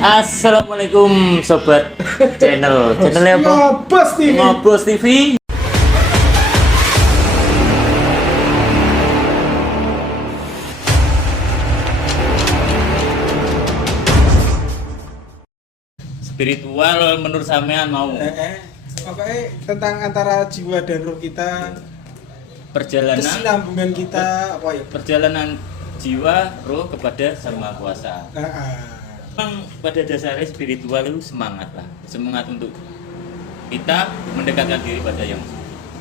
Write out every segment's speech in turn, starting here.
Assalamualaikum sobat channelnya apa? Ngobos TV. Spiritual menurut sampean mau Pokoknya tentang antara jiwa dan roh kita, perjalanan kesinambungan kita, apa ya? Perjalanan jiwa roh kepada Sang Maha Kuasa. Memang pada dasarnya spiritual itu semangat lah, semangat untuk kita mendekatkan diri pada yang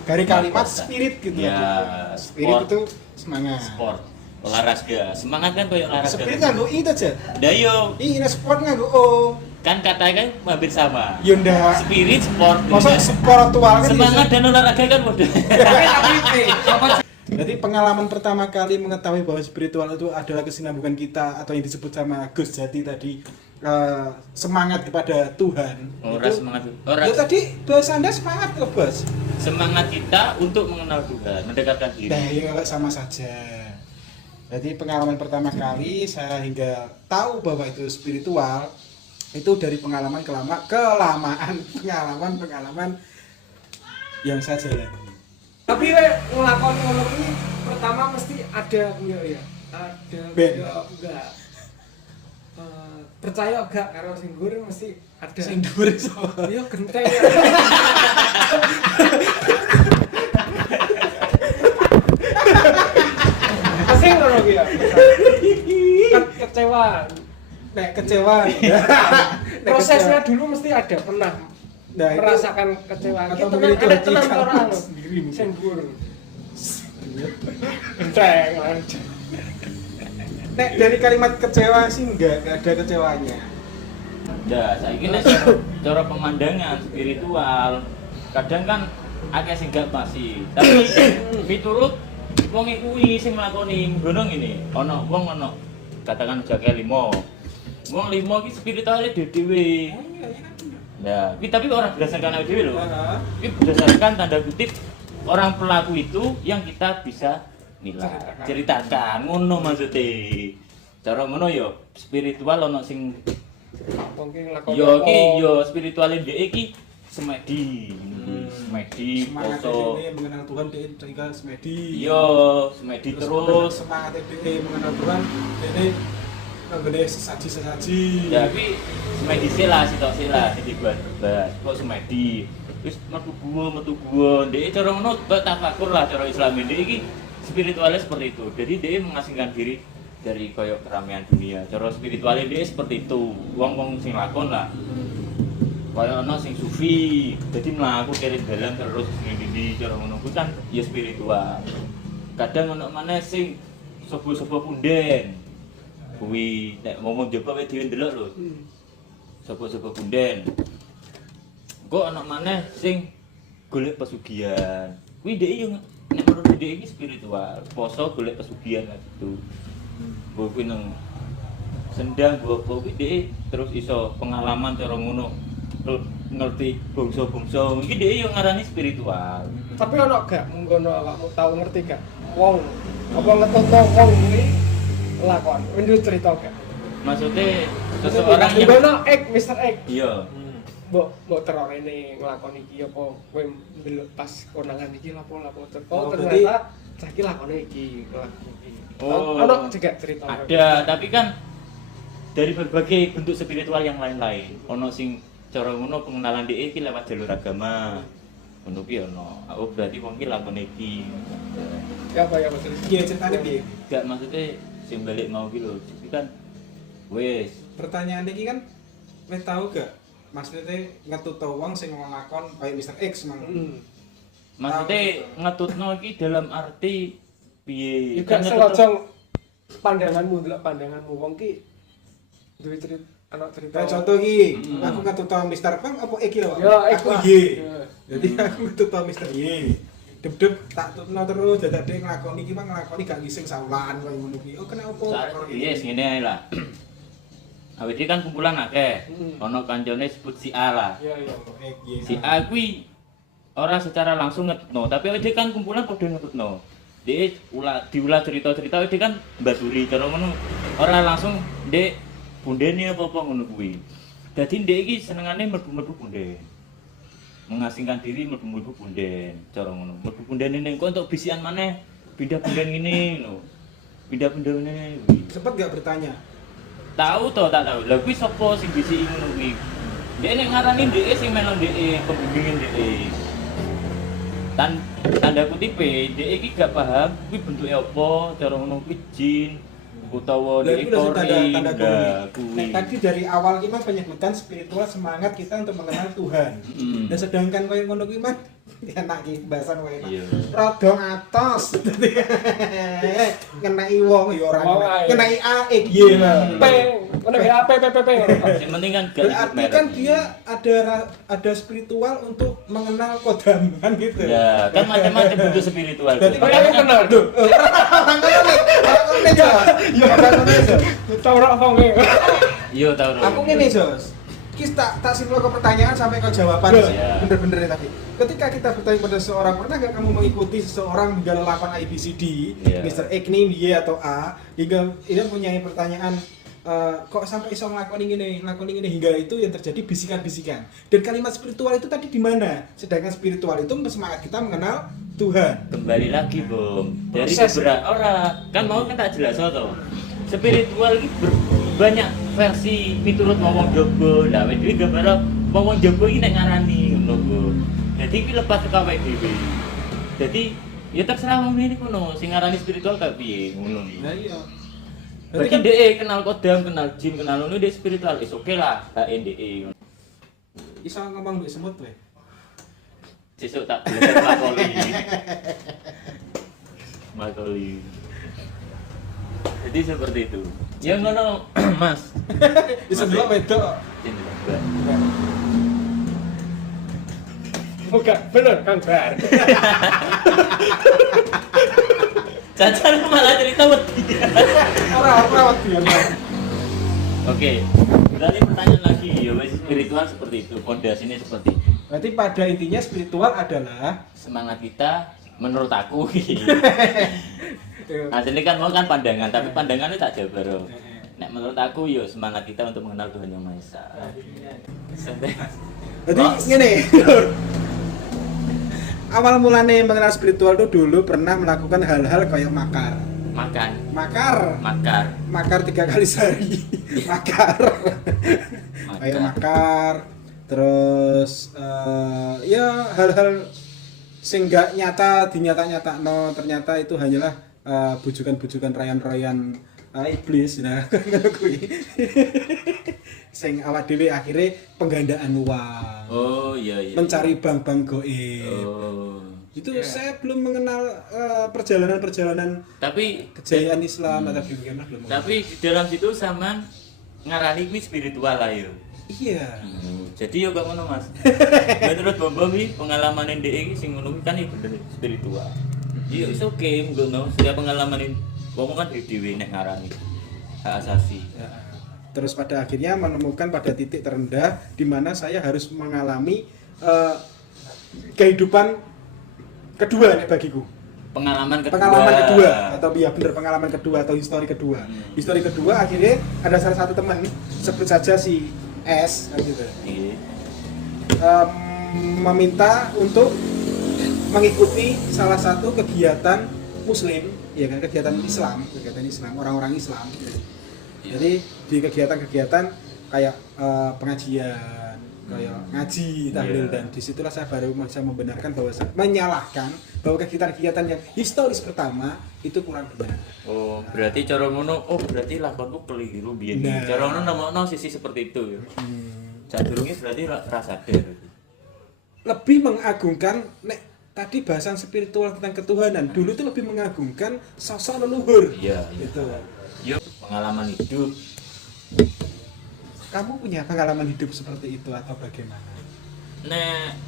Dari kalimat Kuasa. spirit gitu Ya, spirit sport. itu semangat. Sport, olahraga, semangat kan kayak olahraga. Spirit nganggo I itu aja. Dayo, Ini sport nganggo O. kan katanya kan hampir sama. Ya ndak. Spirit, sport, Masa spiritual kan semangat dan olahraga kan udah. Jadi pengalaman pertama kali mengetahui bahwa spiritual itu adalah kesinambungan kita atau yang disebut sama Gus Jati tadi, semangat kepada Tuhan. Orang semangat, orang Ya tadi bahasa Anda semangat loh, Bos. semangat kita untuk mengenal Tuhan, mendekatkan diri. Nah, ya sama saja. Jadi pengalaman pertama kali saya hingga tahu bahwa itu spiritual itu dari pengalaman pengalaman yang saya jalani. Tapi ngelakoni ngono kuwi pertama mesti ada ya. Ada Ben. enggak. Percaya enggak karo sing dhuwur mesti ada. Sing dhuwur sapa? Iya genteng. Pasti ngono kuwi ya. Kecewa. Nek kecewa. Prosesnya dulu mesti ada pernah Nah, itu merasakan kecewa. atau Kita mungkin itu ada tenang hati orang kamu sendiri mungkin. sing dhuwur. Genteng. Nek dari kalimat kecewa sih enggak ada kecewanya. Nah, saya kira cara pemandangan spiritual kadang kan akeh sing gak pasti. Tapi miturut wong kuwi sing nglakoni ngono ngene, ana wong ana katakan jake 5. Wong 5 iki spirituale dhewe. Nah, tapi orang berdasarkan awake dhewe lho. Ini berdasarkan tanda kutip orang pelaku itu yang kita bisa nilai. Ceritakan ngono maksudnya. Cara ngono yo spiritual ono sing Mungkin lakon. yo iki yo spirituale dhek iki semedi. Semedi Semangat foto. ini mengenal Tuhan dia tinggal semedi. Yo, semedi terus. Semangat dia mengenal Tuhan ini nggak sesaji. Tapi semedi sila sitok sila sing dibuat-buat. Kok semedi. Wis metu gua. Dhek cara ngono kok tafakur lah cara Islam dhek iki spiritualnya seperti itu. Jadi dia mengasingkan diri dari koyok keramaian dunia. Cara spiritualnya dia seperti itu. Wong sing lakon lah. Koyok ono sing sufi. Jadi mlaku kiri dalan terus ngene cara ngono kuwi kan ya spiritual. Kadang ono maneh sing sopo-sopo punden. Kuwi nek ngomong coba wae dhewe ndelok lho. Sopo-sopo punden. Kok ono maneh sing golek pesugihan. Kuwi dhek yo nek menurut dia ini spiritual, poso golek pesugihan lah gitu. Mbok kuwi nang sendang mbok kuwi dhek terus iso pengalaman cara ngono. Ngerti bangsa-bangsa. Iki dhek yo ngarani spiritual. Tapi ono gak munggono awakmu tau ngerti gak? Wong apa ngetutno wong kuwi lakon. Windu cerita gak? Maksudnya seseorang yang munggono Mr. X. iya. Mbok teror ini nglakoni iki apa kowe ndelok pas konangan iki lapo-lapo Oh, ternyata saiki lakone iki nglakoni iki. Ono juga cerita. Ada, tapi kan dari berbagai bentuk spiritual yang lain-lain. Ono sing cara ngono pengenalan dhek iki lewat jalur agama. Ngono ki ono. Oh berarti wong ki lakone iki. Ya apa ya betul. Iya ceritanya piye? Gak maksudnya sing balik mau ki lho. Iki kan wis Pertanyaan ini kan wis tahu gak? Maksudnya ngetuto wong sing nglakon kayak Mr. X mang. maksudnya ngetutno iki dalam arti piye? Juga Kan selojong pandanganmu delok pandanganmu wong ki duwe cerita anak cerita. Kayak contoh iki, aku ngetuto Mr. Pang apa X lho? Ya, X Aku lah. Y. Ya. Jadi aku ngetuto Mr. Y. Dep-dep tak tutno terus dadak dhek nglakoni iki mang nglakoni gak ngising saulan koyo ngono ki. Oh kenapa? yes ngene ae lah. Awake dhewe kan kumpulan akeh. Ono kancane sebut si A lah. Iya iya. Si A kuwi ora secara langsung ngetutno, tapi awake dhewe kan kumpulan padha ngetutno. Diulah cerita-cerita awake dhewe kan mbaturi cara ngono. Ora langsung Dek bundene apa-apa ngono kuwi. Dadi ndek iki senengane mlebu-mlebu bunden. Mengasingkan diri mlebu-mlebu bunden, cara ngono. Mlebu bunden ning kok entuk bisikan maneh, pindah bunden ngene ngono. Pindah-pindah ngene kuwi. Sempet gak bertanya? Tahu to, tak tahu. Lah kuwi sapa sing bisiki ngono kuwi? Ndek nek ngarani ndek sing melu ndek pembimbingan ndek. Tanda kutip ndek iki gak paham kuwi bentuke apa, cara ngono kuwi jin utawa Lah, ndek itu udah kori. tanda Kuwi. Nah, tadi dari awal kita penyebutan spiritual semangat kita untuk mengenal Tuhan. Dan sedangkan koyo ngono kuwi mah enak iki bahasan kowe enak. Iya. Rada ngatos. Ngenai wong ya ora ngenai aik piye P, ono HP PPP. Yang penting kan gak Berarti merek. kan dia ada spiritual untuk mengenal kodam kan gitu. Ya, kan macam-macam bentuk spiritual. Berarti Oh, ya, aku kenal. Duh, orang ngene. Orang ngene, Jos. Ya orang ngene, Jos. Tau ora wong e. Iya, tahu. Aku ngene, Jos. Ki tak simpul ke pertanyaan sampai ke jawaban. Iya. Bener-bener ya tadi. Ketika kita bertanya pada seseorang, pernah nggak kamu mengikuti seseorang hingga 8 ABCD, Iya. Mr. X nih, Y atau A, hingga dia punya pertanyaan kok sampai iso nglakoni ngene hingga itu yang terjadi bisikan-bisikan. Dan kalimat spiritual itu tadi di mana? Sedangkan spiritual itu semangat kita mengenal Tuhan. Kembali lagi, Bung. Dari Proses. beberapa orang kan mau kan tak jelas to. Spiritual iki banyak versi miturut wong Jawa. Lah wis iki gambar wong Jawa iki nek ngarani ngono, Bu. Dadi iki lepas ke awake dhewe. Dadi ya terserah wong ini kono sing ngarani spiritual kayak piye ngono. Nah iya. Berarti DE kenal kodam, kenal jin, kenal ngono dia spiritual. Is oke lah, HNDE. Iso ngomong mbek semut kowe. Sesuk tak belajar makoli. Makoli. Jadi seperti itu. Ya ngono, Mas. Bisa delok wedok. Jin juga. Bukan, bener Kang Bar. Cacar malah cerita wedi. Ora wedi. Oke. Berarti pertanyaan lagi, ya wis spiritual seperti itu, fondasinya seperti itu. Berarti pada intinya spiritual adalah Semangat kita menurut aku. Asli kan mau kan pandangan, tapi pandangannya tak jabar. Nek menurut aku yo semangat kita untuk mengenal Tuhan Yang Maha Esa. Santai. Jadi ngene. Awal mulane mengenal spiritual itu dulu pernah melakukan hal-hal kayak makar. Makar 3 kali sehari. Makar. Kayak makar. Terus ya hal-hal sing gak nyata dinyata-nyatakno ternyata itu hanyalah bujukan-bujukan rayan-rayan iblis nah ngono kuwi. Sing awak dhewe akhirnya penggandaan uang. Oh iya. Mencari bank-bank goib. Oh. Itu saya belum mengenal perjalanan-perjalanan Tapi kejayaan Islam atau gimana belum. Tapi di dalam situ sama ngarani kuwi spiritual lah yo. Iya. Jadi yo gak ngono Mas. Menurut Bom iki pengalaman ndek iki sing ngono kan iki bener spiritual. Iya it's okay ngono. Setiap pengalaman wong kan dhewe nek ngarani hak asasi. Ya. Terus pada akhirnya menemukan pada titik terendah di mana saya harus mengalami kehidupan kedua nih bagiku. Pengalaman kedua Atau ya bener pengalaman kedua atau histori kedua. Histori kedua akhirnya ada salah satu teman sebut saja si S gitu. Iya. Meminta untuk mengikuti salah satu kegiatan Muslim, ya kan kegiatan Islam orang-orang Islam. Jadi di kegiatan-kegiatan kayak pengajian, kayak ngaji, tahlil dan disitulah saya baru bisa membenarkan bahwa menyalahkan bahwa kegiatan-kegiatan yang historis pertama itu kurang benar. Oh, berarti cara ngono, berarti lakonku keliru biyen. Nah. Cara ngono nemokno sisi seperti itu ya. Sadurunge berarti ra sadar. Lebih mengagungkan nek tadi bahasan spiritual tentang ketuhanan, dulu itu lebih mengagungkan sosok leluhur. Iya. Gitu. Yo pengalaman hidup. Kamu punya pengalaman hidup seperti itu atau bagaimana? Nek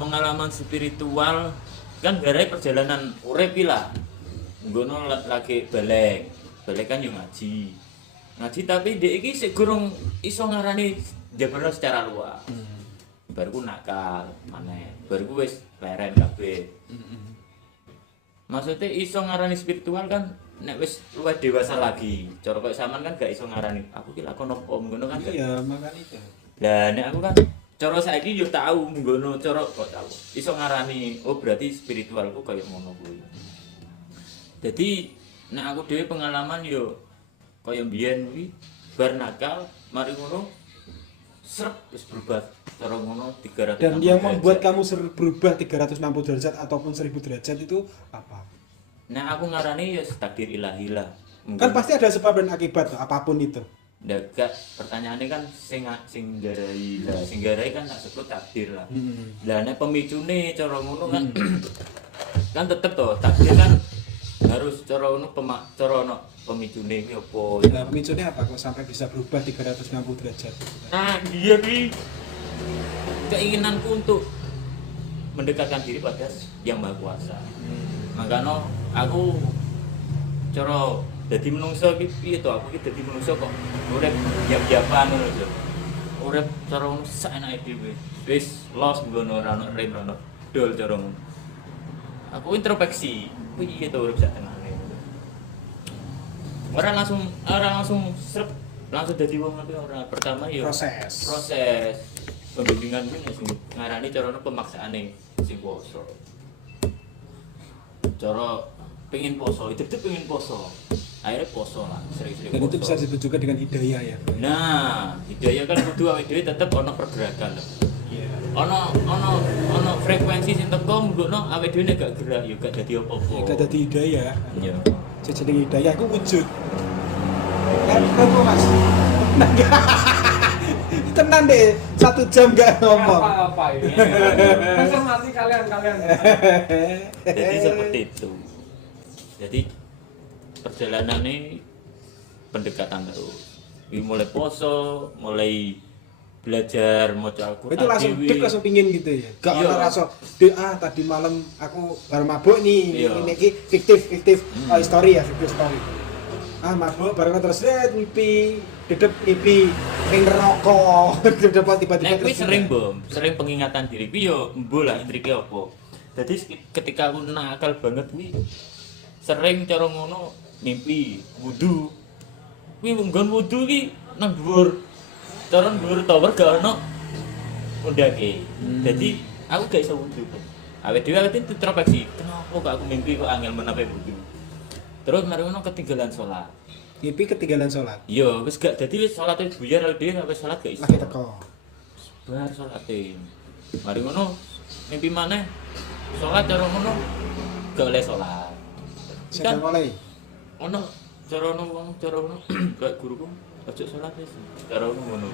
pengalaman spiritual kan gara perjalanan urip lah. Nggono lagi balik kan yo ngaji. Ngaji tapi dhek iki sik gurung iso ngarani jabara secara luas. Baru nakal maneh. Baru wis leren kabeh. Maksudnya iso ngarani spiritual kan nek wis luwih dewasa lagi, cara koyo sampean kan gak iso ngarani, aku ki lakon apa ngono kan. Iya, makanya itu. Lah nek aku kan cara saiki yo tau ngono cara kok tau. Iso ngarani, oh berarti spiritualku kayak ngono kuwi. Dadi nek aku dhewe pengalaman yo kaya mbiyen kuwi bar nakal, mari ngono srep wis berubah cara ngono 300. Dan yang membuat kamu berubah 360 derajat ataupun 1000 derajat itu apa? Nah aku ngarani ya takdir ilahi lah. Kan pasti ada sebab dan akibat apapun itu. Ndak pertanyaannya kan sing garai lah, sing garai kan tak sebut takdir lah. Lah nek pemicune cara ngono kan kan tetep to takdir kan harus cara ngono cara ono pemicune iki apa. Nah, pemicunya apa kok sampai bisa berubah 360 derajat? Nah, dia nih keinginanku untuk mendekatkan diri pada Yang Maha Kuasa. Makanya aku cara dadi menungso iki piye to? Aku iki dadi menungso kok urip jam-jaman ngono lho. Urip cara ngono saenake dhewe. Wis los ngono ora ono rem ono dol cara ngono. Aku introspeksi, piye to urip sak tenane. Ora langsung srep langsung dadi wong tapi ora. Pertama ya proses pembimbingan kuwi sing ngarani carane pemaksaane sing poso. Cara pengen poso, itu pengen poso. Akhirnya poso lah, sering-sering Dan poso. itu bisa disebut juga dengan hidayah ya. Nah, hidayah kan kudu awake dhewe tetep ana pergerakan lho. Iya. Ana frekuensi sing teko mbokno awake dhewe nek gak gerak ya gak dadi apa-apa. Gak dadi hidayah. Iya. Jadi hidayah itu wujud. Kan itu Mas. Tenang deh, 1 jam gak ngomong. Apa ini? Konfirmasi kalian. Jadi seperti itu. Jadi perjalanan ini pendekatan terus. Mulai poso, mulai belajar maca Al-Qur'an. Itu langsung dewe. dik langsung pingin gitu ya. Gak Iya. ono rasa tadi malam aku baru mabuk nih. Iya. Ini iki fiktif story ya, fiktif story. Mabuk bareng terus mimpi, dedep mimpi ning neraka. Dapat tiba-tiba Nek kuwi terus sering sering pengingatan diri kuwi yo embo lah intrike apa. Jadi ketika aku nakal banget kuwi sering cara ngono mimpi wudu. Kuwi nggon wudu ki nang dhuwur. Cara dhuwur tower gak ono undake. Jadi aku gak iso wudu. Awake dhewe awake introspeksi, kenapa kok aku mimpi kok angel menape wudu. Terus mari ngono ketinggalan salat. mimpi ketinggalan sholat. Iya, wis gak dadi wis salate buyar dhewe wis salat gak iso. Lagi teko. Bar salate. Mari ngono mimpi maneh. Salat cara ngono gak oleh salat. Saya mulai. Ono cara ngono gak guruku ojo salat wis. Cara ngono.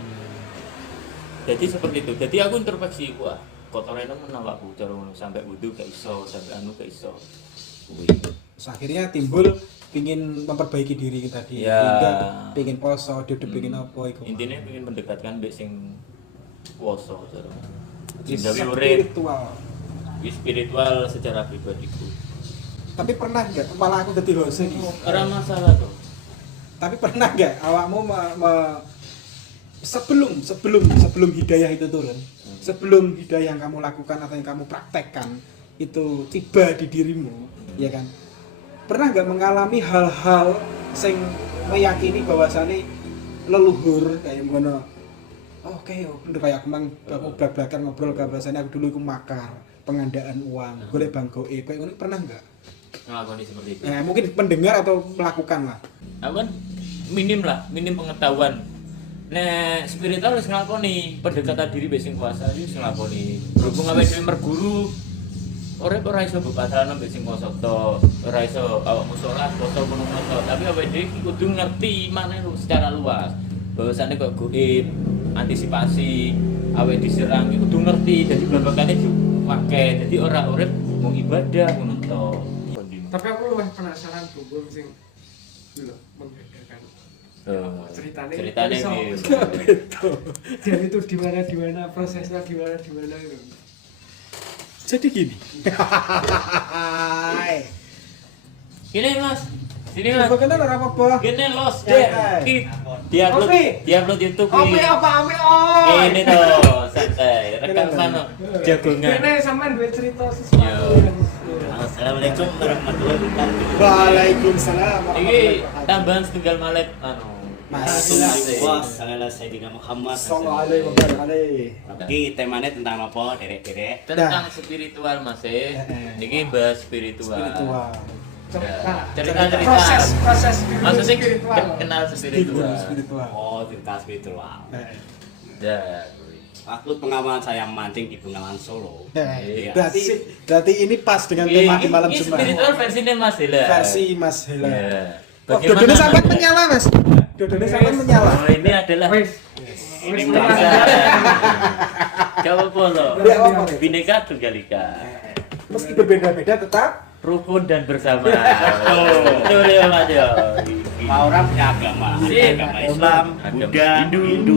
Jadi seperti itu. Jadi aku introspeksi wah, kotorane men awakku cara ngono sampai wudu gak iso, sampai anu gak iso. Kuwi. Terus akhirnya timbul pingin memperbaiki diri tadi. Ya. Hingga pingin poso, duduk pingin apa iku. Intinya pengen mendekatkan mbek sing kuasa cara. Jadi Sing gawe urip spiritual. spiritual secara pribadiku. Tapi pernah enggak malah aku dadi host iki. Ora masalah tuh. Tapi pernah enggak awakmu sebelum hidayah itu turun, sebelum hidayah yang kamu lakukan atau yang kamu praktekkan itu tiba di dirimu, ya kan? Pernah nggak mengalami hal-hal sing meyakini bahwasannya leluhur kayak ngono? Oke, udah kayak aku belak-belakan ngobrol bahwasannya aku dulu iku makar, pengandaan uang, golek bang goib, kayak ngono pernah nggak? Ngelakoni seperti itu. Mungkin pendengar atau melakukan lah. Aku kan minim pengetahuan. Nah, spiritual wis nglakoni pendekatan diri mbek sing kuasa iki wis nglakoni. Berhubung awake dhewe merguru ora iso bebasan mbek sing kuasa to, ora iso awakmu salat foto ngono tapi awake dhewe iki kudu ngerti maneh secara luas. Bahwasane kok gaib, antisipasi awake diserang iki kudu ngerti. Dadi babakane akeh. Dadi ora urip mung ibadah ngono to. Tapi aku lebih penasaran hukum sing dulu membedakan ceritanya gitu. dan itu di mana prosesnya di mana gitu. Jadi gini. Gini Mas. Sini Mas. Kenal ora apa-apa. Gini los Ya, deh. Diupload YouTube. Ame oh. Ini tuh santai. Rekaman jagongan. Kene sampean duwe cerita sesuatu Yo. yang Assalamualaikum warahmatullahi wabarakatuh. Waalaikumsalam. Iki tambahan setunggal malet Mas. Wah, salah Sayyidina Muhammad. Assalamualaikum warahmatullahi wabarakatuh. Iki temanya tentang apa, Derek? tentang spiritual Mas. Niki bahas spiritual. Spiritual. Ya, cerita-cerita. Proses Maksudnya spiritual. kenal spiritual. Spiritual. Oh, cerita spiritual. Ya. Waktu pengalaman saya mancing di Bengawan Solo. Iya. Berarti ini pas dengan tema di malam Ini Jumat. spiritual versinya Mas Hela. Versi Mas Hela. Ya. Oh, Dodone sampai menyala, Mas. Dodone sampai menyala. Oh, ini adalah Wis. Ini Wis, merasa. Jawa Polo. Ya, apa? Bineka Tunggal Ika. Meski berbeda-beda tetap Rukun dan bersama. Betul ya Mas ya. Semua orang punya agama, ada Sip. agama Islam, Agama Buddha, Hindu. Hindu,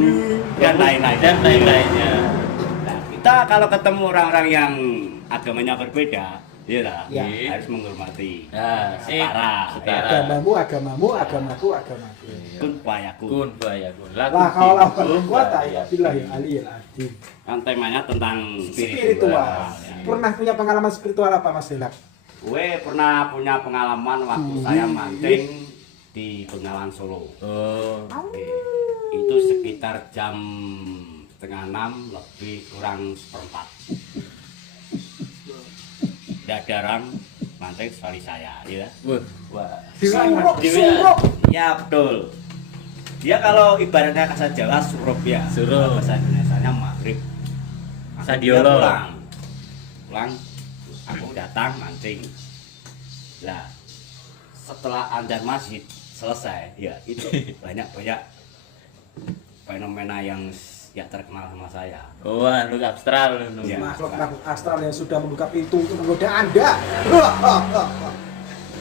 dan lain-lain. Dan lain-lainnya. Nah, kita kalau ketemu orang-orang yang agamanya berbeda, ya lah, Ya. harus menghormati. Nah, Setara. setara. agamamu, agamaku, agamaku. Kun payaku. Kun bayakun. La haula wala quwata illa billahil aliyil azim. Kan temanya tentang Spiritual. Ya. Pernah punya pengalaman spiritual apa, Mas Hela? Gue pernah punya pengalaman waktu saya mancing di Bengawan Solo. Oh. Oke. Itu sekitar jam 5:30 lebih kurang seperempat. Dadaran mancing sekali saya, ya. Wah. Suruk, Dewi- suruk. Ya betul. Dia kalau ibaratnya bahasa Jawa surup ya. Surup. Bahasa Indonesianya maghrib. Sadiolo. Dia pulang. Aku datang mancing. Lah, setelah azan masjid selesai, ya itu banyak fenomena yang ya terkenal sama saya. Oh, anu abstral anu. Ya. Makhluk astral yang sudah membuka pintu untuk menggoda Anda.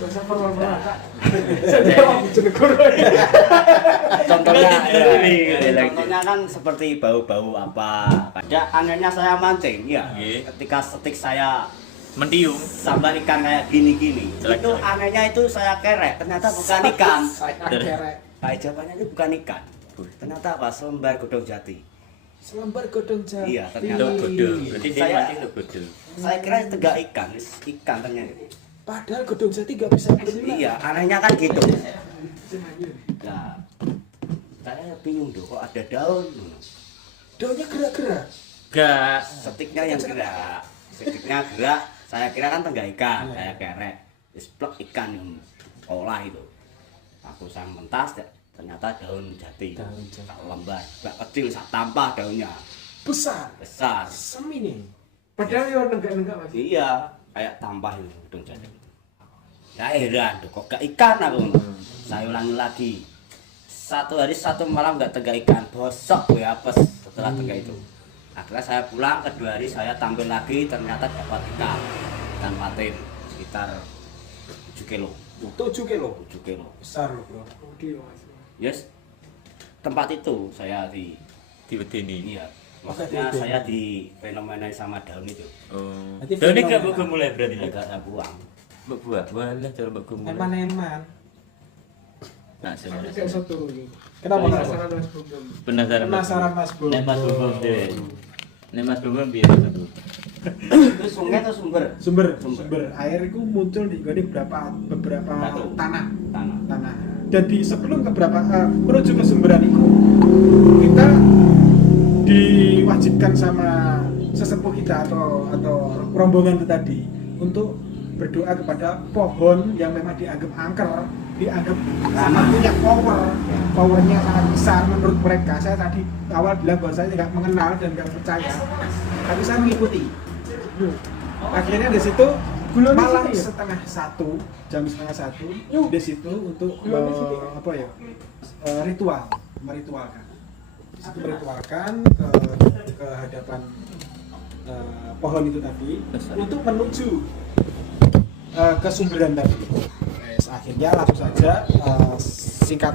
Bahasa formal banget, Kak. Saya mau Bojonegoro. Contohnya, Iya. contohnya kan seperti bau-bau apa. Pada anehnya saya mancing, ya. Iya. Ketika setik saya Mentiung. sambar ikan kayak gini-gini, Jelek, itu jelek. anehnya itu saya kerek, ternyata bukan ikan. Saya kerek. Kayak jawabannya itu bukan ikan. Ternyata apa? Selembar godong jati. Selembar godong jati. Iya, ternyata. Itu godong. Berarti dia Saya- mati itu godong. Saya kira tegak ikan, ikan ternyata. Padahal godong jati nggak bisa berenang. Iya, anehnya kan gitu. Nah, saya bingung tuh, kok ada daun? Daunnya gerak-gerak. Gak. Setiknya yang gerak, saya kira kan tenggak ikan, saya kerek, plek ikan yang olah itu. Aku sang mentas, ternyata daun jati, Daun jati. tak lembar, gak kecil, sak tampah daunnya, Besar. besar. Semini. Padahal yo nenggak-nenggak Mas. Iya, kayak tampah itu daun jati. Saya heran, tuh, kok gak ikan aku? Saya ulangi lagi. Satu hari satu malam gak tegak ikan, bosok gue apes setelah tegak itu. Akhirnya saya pulang, kedua hari saya tampil lagi, ternyata dapat ikan patin sekitar 7 kilo. 7 kilo. 7 kilo. Besar loh, Bro. Udi, Mas. Yes, tempat itu saya di Diwedeni. iya. Maksudnya saya di fenomena sama daun itu. Oh. Berarti Daun ini gak fenomena. buku mulai berarti. Agak saya buang. Mbak buah. Walah cara mbak mulai. Eman-eman. Nah, Aku sebenarnya. kayak satu ini. Kenapa? Penasaran Mas Bum. Penasaran. Penasaran Mas Bum. Nek Mas Bum deh. Nek Mas Bum biar Mas Bum. Itu sungai atau sumber? Sumber air itu muncul di beberapa Batu. tanah. Tanah. Dan di sebelum menuju ke sumberan itu kita diwajibkan sama sesepuh kita atau rombongan itu tadi untuk berdoa kepada pohon yang memang dianggap angker, dianggap sangat punya powernya sangat besar menurut mereka. Saya tadi awal bilang bahwa saya tidak mengenal dan nggak percaya, tapi saya mengikuti. Akhirnya di situ Gulanya malam situ ya? setengah satu, jam setengah satu di situ untuk Gulanya situ ya? apa ya meritualkan. Di situ meritualkan ke hadapan pohon itu tadi Besar. untuk menuju ke sumberan tadi. Akhirnya langsung saja singkat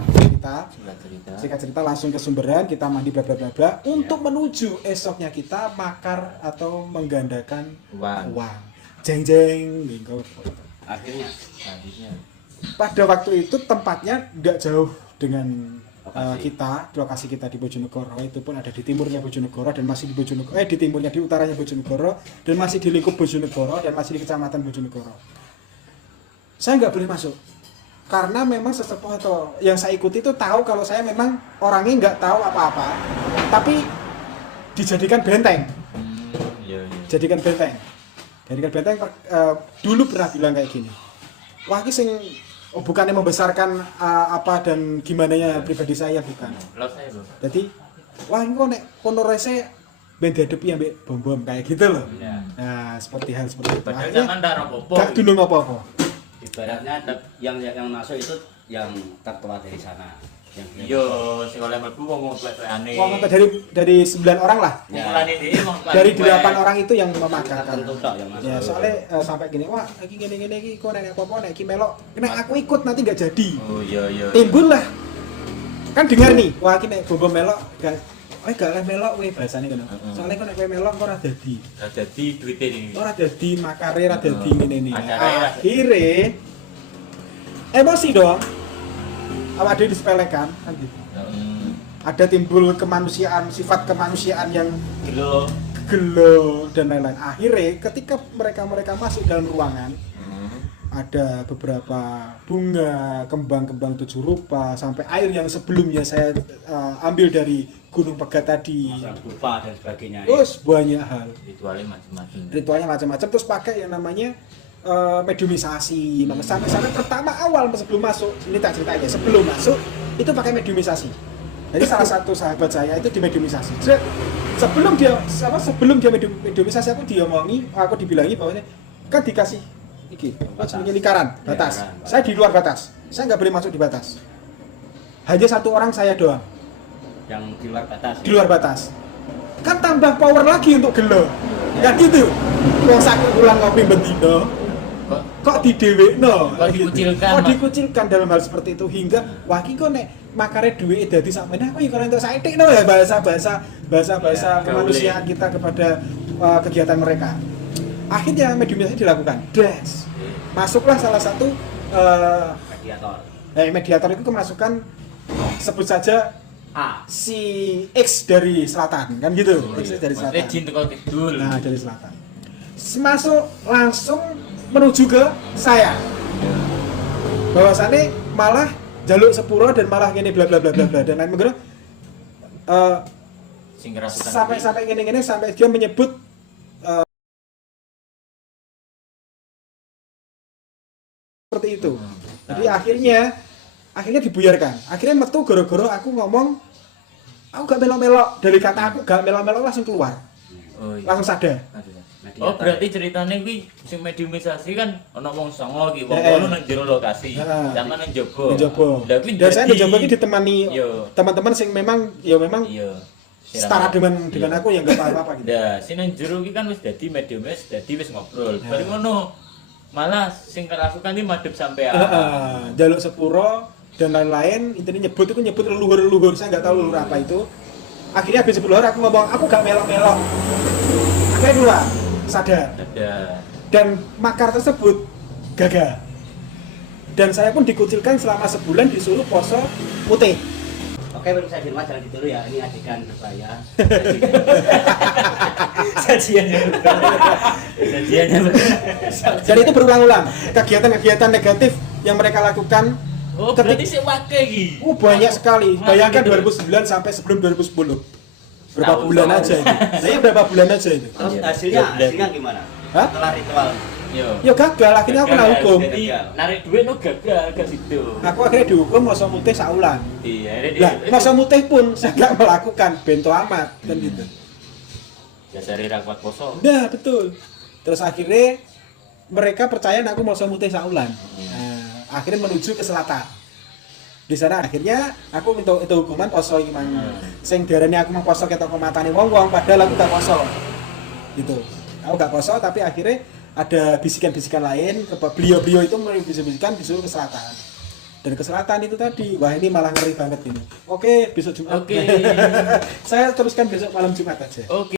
cerita langsung ke sumberan, kita mandi bla bla bla bla untuk menuju esoknya kita makar atau menggandakan uang. Jeng jeng gitu. Akhirnya Pada waktu itu tempatnya tidak jauh dengan Lokasi. lokasi kita di Bojonegoro, itu pun ada di timurnya Bojonegoro dan masih di Bojonegoro, di timurnya, di utaranya Bojonegoro dan masih di lingkup Bojonegoro dan masih di kecamatan Bojonegoro. saya nggak boleh masuk. Karena memang sesepuh atau yang saya ikuti itu tahu kalau saya memang orangnya nggak tahu apa-apa, tapi dijadikan benteng. Iya, iya. Jadikan benteng. Dulu pernah bilang kayak gini. Wah, ini sing bukannya membesarkan apa dan gimana ya pribadi saya, bukan. Lo saya bro. Jadi, wah ini kok nek kono rese ben dihadapi ambek bom-bom kayak gitu loh. Iya. Nah, seperti hal seperti itu. Padahal Akhirnya zaman ndak apa-apa. gak dulung apa-apa. Ibaratnya yang masuk itu yang tertua dari sana. Yang Iya, sing oleh mlebu wong plek-plekane. Wong dari 9 orang lah. Ya. Kumulane dhewe wong Dari plek-plek. 8 orang itu yang memakan. tertentu tok yang masuk. Ya, soalnya sampai gini, wah, iki gini-gini iki kok nek apa-apa nek iki melok, nek aku ikut nanti gak jadi. Oh iya iya. Timbul lah. Kan dengar nih, wah iki nek bom melok gak gak oleh melok we bahasane ngono. Soalnya kok nek kowe melok kok ora dadi. Lah dadi duwite iki. Ora dadi makare ora dadi ngene-ngene. Acaranya Akhire emosi dong. Awak dhewe disepelekan kan gitu. Ada timbul kemanusiaan, sifat kemanusiaan yang Gelo. gelo dan lain-lain. Akhirnya ketika mereka masuk dalam ruangan, ada beberapa bunga, kembang-kembang 7 rupa, sampai air yang sebelumnya saya ambil dari Gunung Pegat tadi. Masalah dupa dan sebagainya. Terus banyak hal. Ritualnya macam-macam. Ritualnya macam-macam, terus pakai yang namanya mediumisasi. Sampai pertama awal sebelum masuk, ini tak cerita aja, sebelum masuk itu pakai mediumisasi. Jadi salah satu sahabat saya itu dimediumisasi. Sebelum dia mediumisasi aku dibilangi bahwa kan dikasih iki, lingkaran batas. Ya, Saya di luar batas. Saya nggak boleh masuk di batas. Hanya satu orang saya doang Yang di luar batas. di luar batas. Kan tambah power lagi untuk gelo. Kan gitu. Wong sakit ulang ngopi bendino. Kok didewekno? Kok dikucilkan, Kok Mas? dikucilkan dalam hal seperti itu hingga wah iki kok nek makare dhuwit dadi sakmene aku iki entuk saithik no ya bahasa Ya, kemanusiaan kita kepada kegiatan mereka. Akhirnya mediumisasi dilakukan. Das. Masuklah salah satu Mediator. mediator itu kemasukan sebut saja A. si X dari selatan kan gitu. X dari Maksudnya selatan. jin teko kidul. Nah, dari selatan. Si masuk langsung menuju ke saya. Bahwasannya malah jaluk sepuro dan malah gini bla bla bla bla bla dan lain mengira Sing kerasukan. sampai gini sampai dia menyebut seperti itu. Jadi akhirnya dibuyarkan. Akhirnya metu goro-goro aku ngomong aku gak melok-melok, dari kata aku gak melok-melok langsung keluar. Oh iya. Langsung sadar. Oh berarti ceritanya kuwi sing mediumisasi kan ana wong songo iki, wong Heeh. kono nang jero lokasi. Heeh. Sama nang jaba. Mencoba. Lah kuwi Dan saya dadi- mencoba ini ditemani Iya. teman-teman yang memang Iya. setara dengan aku yang gak paham apa gitu. Nah, sing nang jero iki kan wis dadi medium wis ngobrol. Ya. Bareng ngono malah sing kerasukan iki madhep sampean. Jaluk sepuro dan lain-lain intinya nyebut leluhur saya nggak tahu leluhur apa itu. Akhirnya habis 10 hari aku ngomong aku gak melok-melok. Akhirnya keluar sadar Ada. dan makar tersebut gagal. Dan saya pun dikucilkan selama sebulan disuruh poso putih. Oke, pemirsa di rumah jangan ditiru ya. Ini adegan berbahaya. Sajiannya. Sajiannya. Dan itu berulang-ulang. Kegiatan-kegiatan negatif yang mereka lakukan. Oh, berarti sik wake iki. Banyak sekali. Bayangkan Gitu. 2009 sampai sebelum 2010. Berapa Tahun bulan tahun. aja itu. Saya berapa bulan aja itu. Terus Iya. hasilnya gimana? Hah? Setelah ritual. Yo. Ya gagal, akhirnya aku kena hukum. Jadi narik duit no gagal ke situ. Aku akhirnya dihukum masa mutih saulan. Iya, Lah, masa mutih pun saya nggak melakukan, bento amat kan gitu. dasari ra kuat poso. Nah, betul. Terus akhirnya mereka percaya aku masa mutih saulan. Nah, akhirnya menuju ke selatan. Di sana akhirnya aku minta itu hukuman poso iki mang. Sing diarani aku mau poso ketok matane wong-wong padahal aku gak poso. Gitu. Aku gak poso tapi akhirnya ada bisikan-bisikan lain ke beliau-beliau itu bisikan disuruh ke selatan. Dan ke selatan itu tadi, wah ini malah ngeri banget ini. Oke, besok Jumat. Oke. Saya teruskan besok malam Jumat aja. Oke.